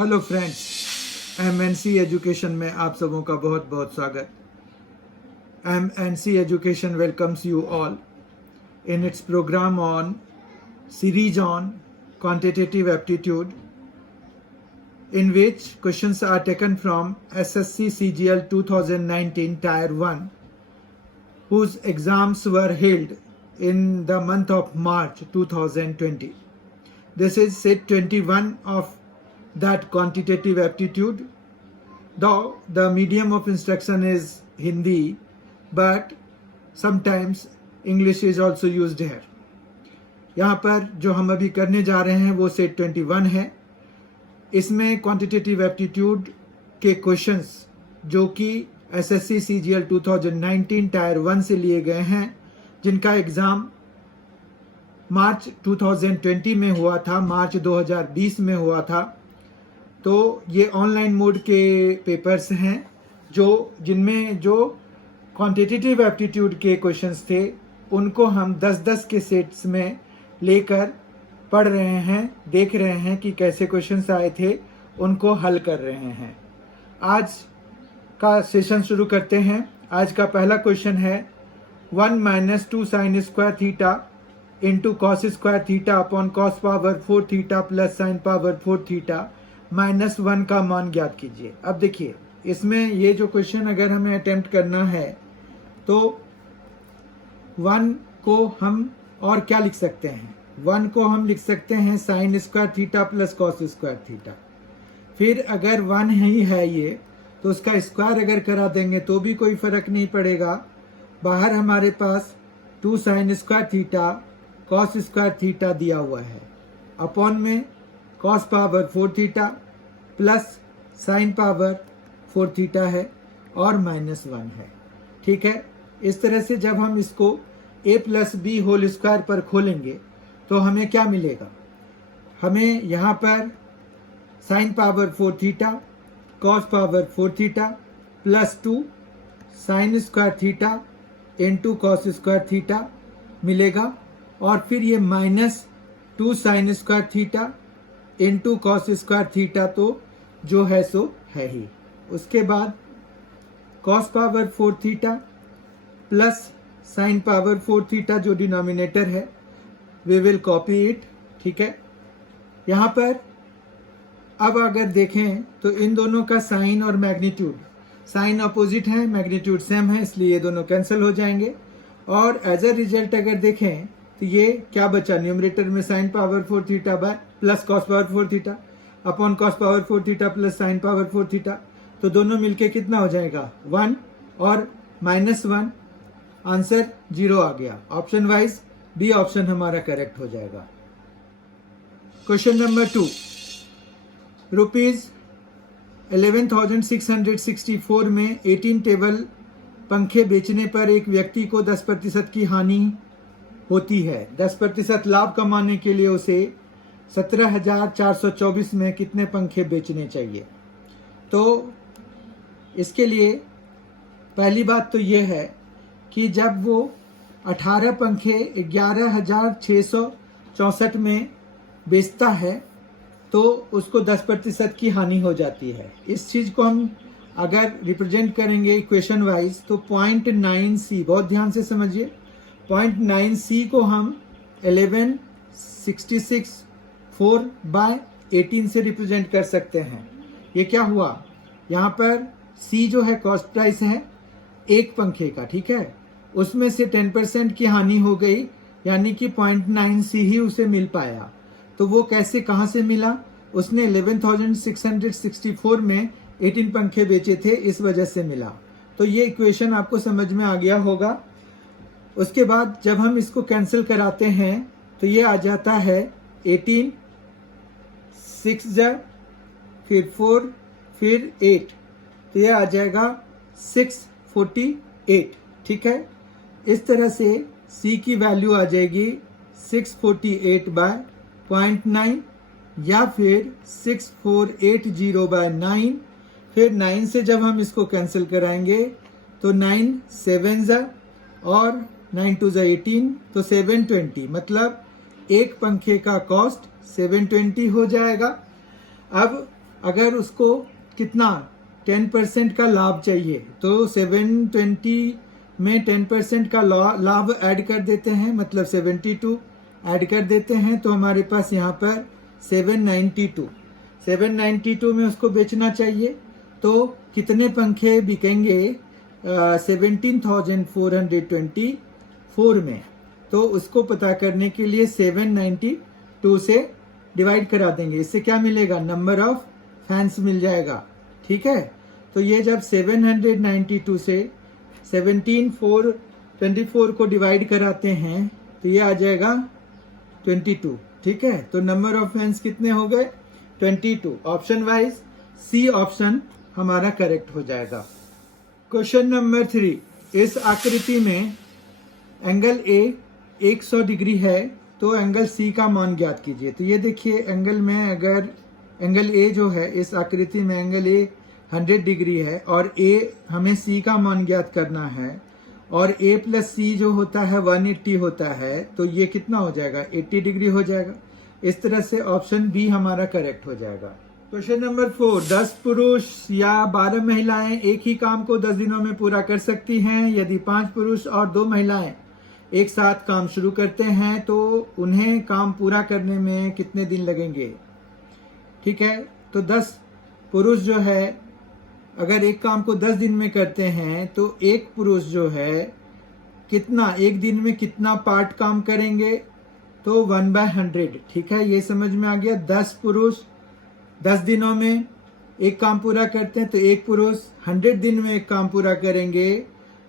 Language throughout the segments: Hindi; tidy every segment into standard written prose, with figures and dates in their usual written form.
हेलो फ्रेंड्स, एमएनसी एजुकेशन में आप सबों का बहुत बहुत स्वागत। MNC education welcomes you all in its program on series on quantitative aptitude, in which questions are taken from SSC CGL 2019 Tier 1, whose exams were held in the month of March 2020. This is set 21 of that quantitative aptitude. Though the medium of instruction is Hindi, but sometimes English is also used here. यहाँ पर जो हम अभी करने जा रहे हैं वो सेट 21 है। इसमें क्वांटिटेटिव एप्टीट्यूड के क्वेश्चंस जो कि एसएससी सीजीएल 2019 टायर 1 से लिए गए हैं, जिनका एग्ज़ाम मार्च 2020 में हुआ था, मार्च 2020 में हुआ था। तो ये ऑनलाइन मोड के पेपर्स हैं जिनमें जो क्वांटिटेटिव एप्टीट्यूड के क्वेश्चंस थे उनको हम 10-10 के सेट्स में लेकर पढ़ रहे हैं, देख रहे हैं कि कैसे क्वेश्चंस आए थे, उनको हल कर रहे हैं। आज का सेशन शुरू करते हैं। आज का पहला क्वेश्चन है 1 - 2 sin square theta into cos square theta upon cos power 4 theta plus sine power 4 theta -1 का मान ज्ञात कीजिए। अब देखिए, इसमें ये जो क्वेश्चन अगर हमें अटेम्प्ट करना है तो 1 को हम और क्या लिख सकते हैं? 1 को हम लिख सकते हैं sine square theta plus cos square theta. फिर अगर 1 ही है ये, तो उसका स्क्वायर अगर करा देंगे तो भी कोई फर्क नहीं पड़ेगा। बाहर हमारे पास 2 sine square theta cos square theta दिया हुआ है, अपॉन में cos power 4 theta plus sine power 4 theta है और -1 है। ठीक है, इस तरह से जब हम इसको a + b होल स्क्वायर पर खोलेंगे तो हमें क्या मिलेगा? हमें यहाँ पर sine power 4 theta cos power 4 theta plus 2 sine square theta into cos square theta मिलेगा, और फिर ये -2 sine square theta into cos square theta तो जो है सो है ही। उसके बाद cos power 4 theta plus sine power 4 theta जो डिनोमिनेटर है, वी विल कॉपी इट। ठीक है, यहाँ पर अब अगर देखें तो इन दोनों का साइन और मैग्नीट्यूड, साइन अपोजिट है, मैग्नीट्यूड सेम है, इसलिए ये दोनों कैंसिल हो जाएंगे। और एज अ रिजल्ट अगर देखें तो ये क्या बचा? न्यूमरेटर में sine power 4 theta by plus cos power 4 theta upon cos power 4 theta plus sine power 4 theta, तो दोनों मिलके कितना हो जाएगा? 1 और -1, आंसर 0 आ गया। ऑप्शन वाइज बी ऑप्शन हमारा करेक्ट हो जाएगा। क्वेश्चन नंबर 2, ₹11,664 में 18 टेबल पंखे बेचने पर एक व्यक्ति को 10% की हानि होती है। 10% लाभ कमाने के लिए उसे 17,424 में कितने पंखे बेचने चाहिए? तो इसके लिए पहली बात तो ये है कि जब वो 18 पंखे 11,664 में बेचता है तो उसको 10% की हानि हो जाती है। इस चीज़ को हम अगर रिप्रेजेंट करेंगे इक्वेशन वाइज तो 0.9c, बहुत ध्यान से समझिए, 0.9c को हम 11,664/18 से रिप्रेजेंट कर सकते हैं। ये क्या हुआ? यहाँ पर c जो है कॉस्ट प्राइस है एक पंखे का, ठीक है, उसमें से 10% की हानि हो गई, यानी कि 0.9c ही उसे मिल पाया। तो वो कैसे, कहाँ से मिला? उसने 11,664 में 18 पंखे बेचे थे, इस वजह से मिला। तो ये इक्वेशन आपको समझ में आ गया होगा। उसके बाद जब हम इसको कैंसिल कराते हैं तो ये आ जाता है 18, 6 फिर 4 फिर 8, तो ये आ जाएगा 648। ठीक है, इस तरह से C की वैल्यू आ जाएगी 648/0.9 या फिर 6480/9। फिर 9 से जब हम इसको कैंसिल कराएंगे तो 9 7 और 9 2 18, तो 720, मतलब एक पंखे का कॉस्ट 720 हो जाएगा। अब अगर उसको कितना 10% का लाभ चाहिए तो 720 में 10% का लाभ ऐड कर देते हैं, मतलब 72 ऐड कर देते हैं, तो हमारे पास यहाँ पर 792 में उसको बेचना चाहिए। तो कितने पंखे बिकेंगे 17,424 में, तो उसको पता करने के लिए 792 से डिवाइड करा देंगे। इससे क्या मिलेगा, नंबर ऑफ फैंस मिल जाएगा। ठीक है, तो ये जब 792 से 17,424 को डिवाइड कराते हैं तो ये आ जाएगा 22। ठीक है, तो नंबर ऑफ फैंस कितने हो गए, 22। ऑप्शन वाइज सी ऑप्शन हमारा करेक्ट हो जाएगा। क्वेश्चन नंबर 3, इस आकृति में एंगल ए 100 डिग्री है तो एंगल सी का मान ज्ञात कीजिए। तो ये देखिए, एंगल में अगर एंगल ए जो है, इस आकृति में एंगल ए 100 डिग्री है और ए हमें सी का मान ज्ञात करना है, और ए प्लस सी जो होता है 180 होता है, तो ये कितना हो जाएगा, 80 डिग्री हो जाएगा। इस तरह से ऑप्शन बी हमारा करेक्ट हो जाएगा। क्वेश्चन नंबर 4, 10 पुरुष या 12 महिलाएं एक ही काम को 10 दिनों में पूरा कर सकती हैं। यदि 5 पुरुष और 2 महिलाएं एक साथ काम शुरू करते हैं तो उन्हें काम पूरा करने में कितने दिन लगेंगे। ठीक है, तो 10 पुरुष जो है अगर एक काम को 10 दिन में करते हैं तो एक पुरुष जो है कितना, एक दिन में कितना पार्ट काम करेंगे, तो 1/100। ठीक है, ये समझ में आ गया। 10 पुरुष 10 दिनों में एक काम पूरा करते हैं, तो एक पुरुष 100 दिन में एक काम पूरा करेंगे,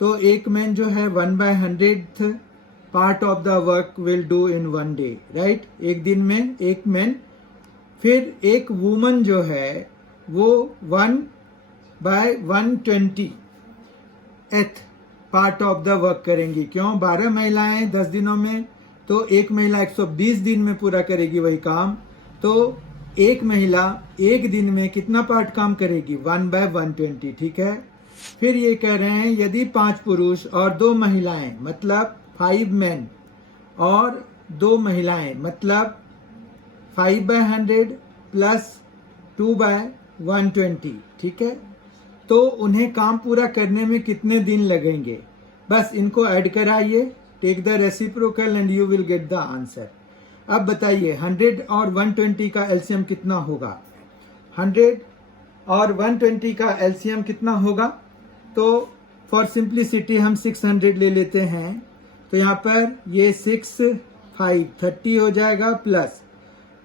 तो एक मैन जो है 1/100th part of the work will do in 1 day, right. एक दिन में एक मैन। फिर एक वुमन जो है वो 1/120th part of the work करेंगी। क्यों, 12 महिलाएं 10 दिनों में, तो एक महिला 120 दिन में पूरा करेगी वही काम, तो एक महिला एक दिन में कितना पार्ट काम करेगी, 1/120। ठीक है, फिर ये कह रहे हैं यदि 5 पुरुष और 2 महिलाएं, मतलब 5 मेन और 2 महिलाएं, मतलब 5/100 प्लस 2/120। ठीक है, तो उन्हें काम पूरा करने में कितने दिन लगेंगे, बस इनको ऐड कराइए, take the reciprocal and you will get the answer. अब बताइए 100 और 120 का एलसीएम कितना होगा। 100 और 120 का एलसीएम कितना होगा, तो फॉर सिंप्लिसिटी हम 600 ले लेते हैं। तो यहाँ पर ये 6 5 30 हो जाएगा, प्लस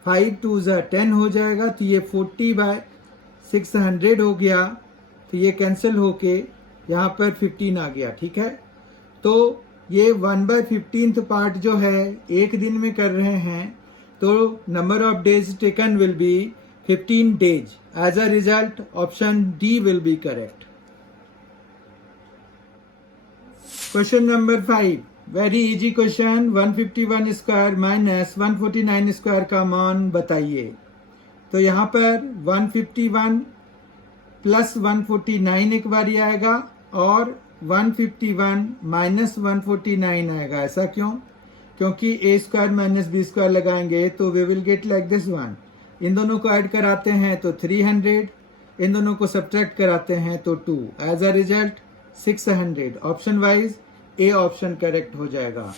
5 2 10 हो जाएगा, तो ये 40/600 हो गया। तो ये कैंसिल होके यहाँ पर 15 आ गया। ठीक है, तो ये 1/15th पार्ट जो है एक दिन में कर रहे हैं, तो number of days taken will be 15 days. As a result option D will be correct. Question number 5, very easy question. 151 square minus 149 square का मान बताइए। तो यहाँ पर 151 प्लस 149 एक बार आएगा और 151 माइनस 149 आएगा। ऐसा क्यों, क्योंकि A square minus B square लगाएंगे तो we will get like this one. इन दोनों को ऐड कराते हैं तो 300, इन दोनों को सब्ट्रैक्ट कराते हैं तो 2। As a result 600। Option wise A option correct हो जाएगा।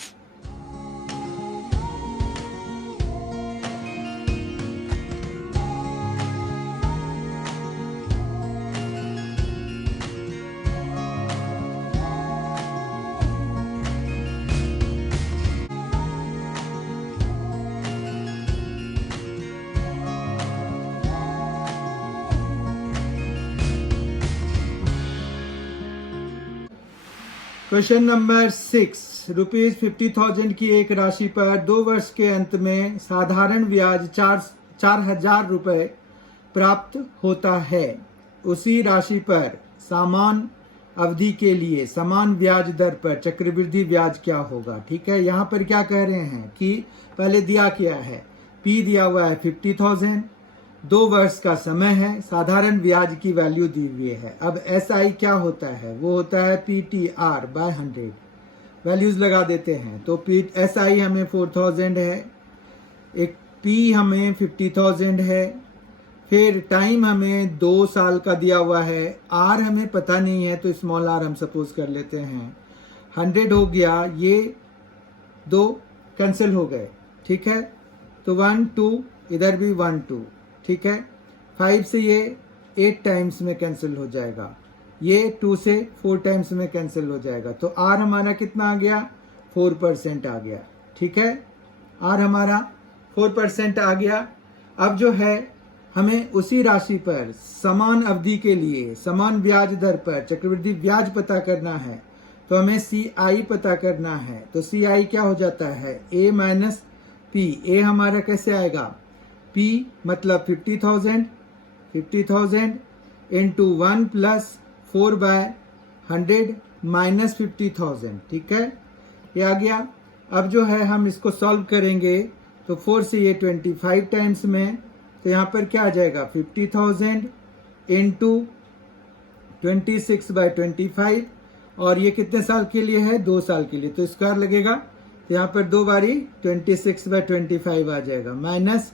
क्वेश्चन नंबर 6, ₹50,000 की एक राशि पर 2 वर्ष के अंत में साधारण ब्याज 4,000 रुपये प्राप्त होता है। उसी राशि पर समान अवधि के लिए समान ब्याज दर पर चक्रवृद्धि ब्याज क्या होगा। ठीक है, यहाँ पर क्या कह रहे हैं कि पहले दिया क्या है, P दिया हुआ है 50,000, 2 वर्ष का समय है, साधारण ब्याज की वैल्यू दी हुई है। अब SI क्या होता है, वो होता है PTR/100। वैल्यूज लगा देते हैं, तो SI हमें 4000 है, एक P हमें 50,000 है, फिर टाइम हमें 2 साल का दिया हुआ है, आर हमें पता नहीं है तो स्मॉल आर हम सपोज कर लेते हैं, 100 हो गया, ये 2 कैंसिल हो गए, ठीक है। तो 1 2 इधर भी 1 2, ठीक है। 5 से ये 8 टाइम्स में कैंसिल हो जाएगा, ये 2 से 4 टाइम्स में कैंसिल हो जाएगा। तो आर हमारा कितना आ गया, 4% आ गया, ठीक है। आर हमारा 4% आ गया। अब जो है हमें उसी राशि पर समान अवधि के लिए समान ब्याज दर पर चक्रवृद्धि ब्याज पता करना है, तो हमें CI पता करना है। तो CI क्या हो जाता है, A माइनस P। A हमारा कैसे आएगा, P मतलब 50,000 इंटू 1 प्लस 4/100 माइनस 50,000, ठीक है, ये आ गया। अब जो है हम इसको सॉल्व करेंगे तो 4 से ये 25 टाइम्स में, तो यहाँ पर क्या आ जाएगा, 50,000 इंटू 26/25, और ये कितने साल के लिए है, 2 साल के लिए, तो स्क्वायर लगेगा, तो यहाँ पर 2 बारी 26/25 आ जाएगा, माइनस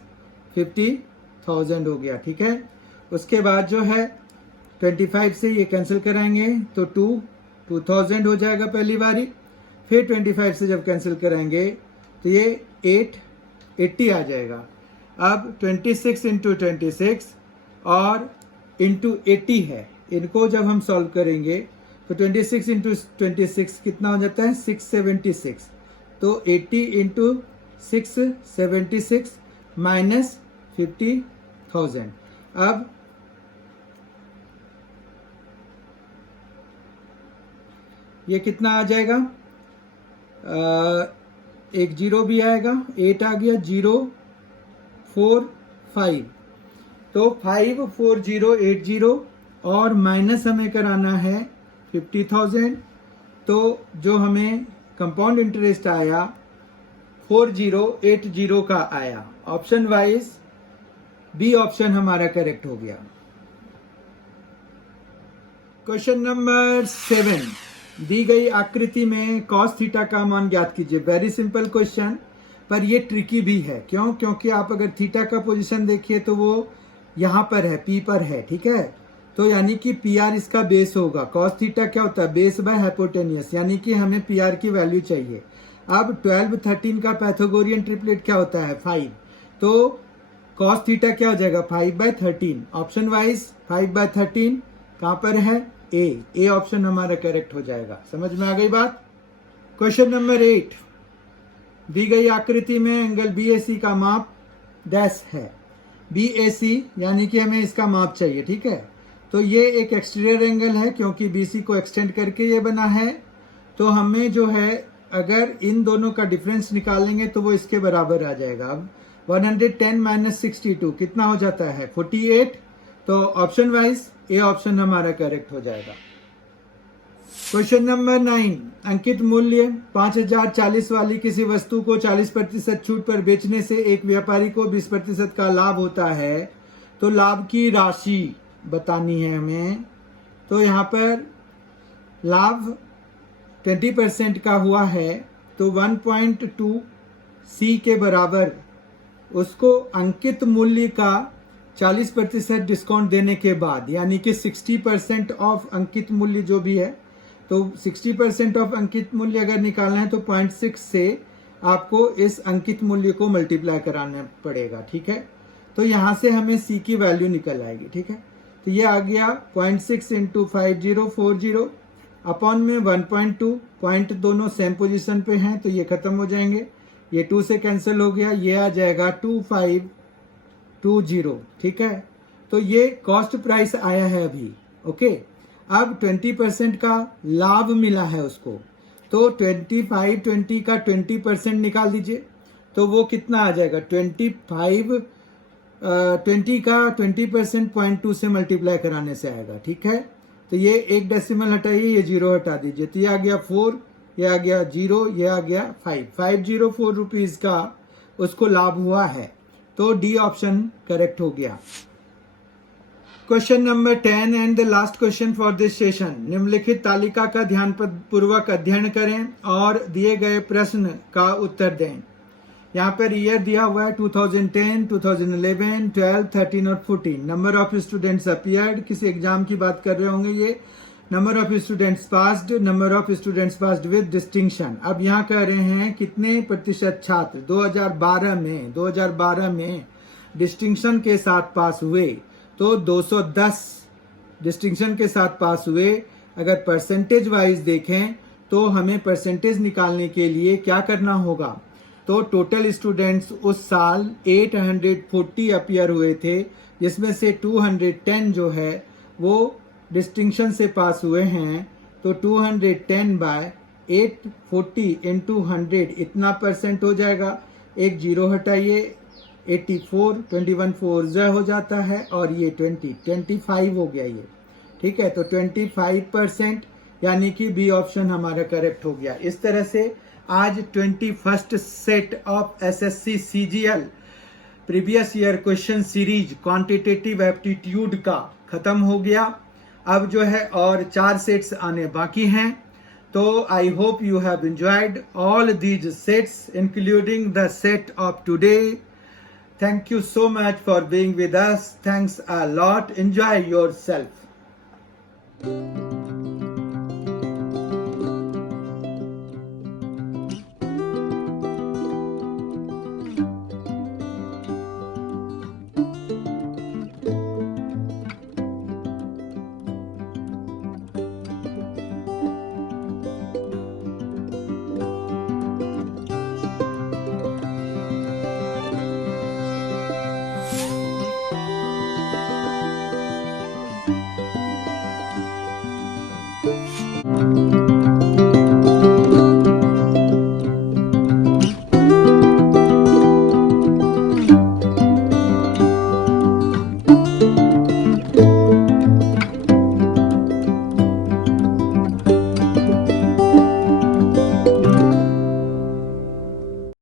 50,000 हो गया, ठीक है। उसके बाद जो है 25 से ये कैंसिल कराएंगे तो 2000 हो जाएगा पहली बारी, फिर 25 से जब कैंसिल कराएंगे तो ये 80 आ जाएगा। अब 26 इंटू 26 और इंटू 80 है, इनको जब हम सॉल्व करेंगे तो 26 इंटू 26 कितना हो जाता है, 676। तो 80 इंटू 676 माइनस 50,000। अब ये कितना आ जाएगा, एक जीरो भी आएगा, 8 आ गया, 0 4 5, तो 54080 और माइनस हमें कराना है 50,000। तो जो हमें कंपाउंड इंटरेस्ट आया 4080 का आया। ऑप्शन वाइज बी ऑप्शन हमारा करेक्ट हो गया। क्वेश्चन नंबर 7, दी गई आकृति में कॉस थीटा का मान ज्ञात कीजिए। वेरी सिंपल क्वेश्चन, पर ये ट्रिकी भी है। क्यों? क्योंकि आप अगर थीटा का पोजीशन देखिए तो वो यहाँ पर है, पी पर है, ठीक है। तो यानी कि पी आर इसका बेस होगा। कॉस थीटा क्या होता है, बेस बाय हाइपोटेनियस, यानी कि हमें पी आर की वैल्यू चाहिए। अब 12 13 का पाइथागोरियन ट्रिपलेट क्या होता है, 5। तो कॉस थीटा क्या हो जाएगा, 5/13। ऑप्शन वाइज 5/13 कहाँ पर है, ए ऑप्शन हमारा करेक्ट हो जाएगा। समझ में आ गई बात। क्वेश्चन नंबर 8, दी गई आकृति में एंगल BAC का माप डैश है। BAC यानी कि हमें इसका माप चाहिए, ठीक है। तो ये एक एक्सटीरियर एंगल है, क्योंकि BC को एक्सटेंड करके ये बना है। तो हमें जो है अगर इन दोनों का डिफरेंस निकालेंगे तो वो इसके बराबर आ जाएगा। अब 110 माइनस 62 कितना हो जाता है, 48। तो ऑप्शन वाइज ए ऑप्शन हमारा करेक्ट हो जाएगा। क्वेश्चन नंबर 9, अंकित मूल्य 5040 वाली किसी वस्तु को 40% छूट पर बेचने से एक व्यापारी को 20% का लाभ होता है। तो लाभ की राशि बतानी है हमें। तो यहाँ पर लाभ 20% का हुआ है, तो 1.2 C के बराबर उसको अंकित मूल्य का 40% डिस्काउंट देने के बाद, यानी कि 60% ऑफ अंकित मूल्य जो भी है, तो 60% ऑफ अंकित मूल्य अगर निकालना है तो 0.6 से आपको इस अंकित मूल्य को मल्टीप्लाई कराना पड़ेगा, ठीक है। तो यहाँ से हमें C की वैल्यू निकल आएगी, ठीक है। तो ये आ गया 0.6 इंटू 5040 अपॉन में 1.2, पॉइंट दोनों सेम पोजीशन पे हैं तो ये खत्म हो जाएंगे। ये 2 से कैंसिल हो गया, ये आ जाएगा 2520, ठीक है। तो ये कॉस्ट प्राइस आया है अभी, ओके। अब 20% का लाभ मिला है उसको, तो 20 का 20% निकाल दीजिए, तो वो कितना आ जाएगा, 20 का 20% 0.2 से मल्टीप्लाई कराने से आएगा, ठीक है। तो ये एक डेसिमल हटाइए, ये 0 हटा दीजिए, तो ये आ गया 4, ये आ गया 0, ये आ गया 504 रुपीज का उसको लाभ हुआ है। तो डी ऑप्शन करेक्ट हो गया। Question number 10 and the last question for this session. निम्नलिखित तालिका का ध्यान पूर्वक अध्ययन करें और दिए गए प्रश्न का उत्तर दें। यहाँ पर ईयर दिया हुआ है 2010, 2011, 12, 13 और 14। नंबर ऑफ स्टूडेंट्स अपीयर्ड, किसी एग्जाम की बात कर रहे होंगे ये। Number of students passed, number of students passed with distinction. अब यहाँ कह रहे हैं कितने प्रतिशत छात्र 2012 में डिस्टिंक्शन के साथ पास हुए, तो 210 डिस्टिंक्शन के साथ पास हुए। अगर परसेंटेज वाइज देखें तो हमें परसेंटेज निकालने के लिए क्या करना होगा, तो टोटल स्टूडेंट्स उस साल 840 अपीयर हुए थे, जिसमें से 210 जो है वो डिस्टिंक्शन से पास हुए हैं। तो 210 बाय 840 इंटू 100 इतना परसेंट हो जाएगा। एक जीरो हटाइए, 84, 21 4 हो जाता है, और ये 25 हो गया ये। ठीक है, तो 25%, यानी कि बी ऑप्शन हमारा करेक्ट हो गया। इस तरह से आज 21st set of SSC CGL previous year question series quantitative aptitude का खत्म हो गया। अब जो है और 4 सेट्स आने बाकी हैं। तो I hope you have enjoyed all these sets including the set of today. Thank you so much for being with us. Thanks a lot. Enjoy yourself. Thank you.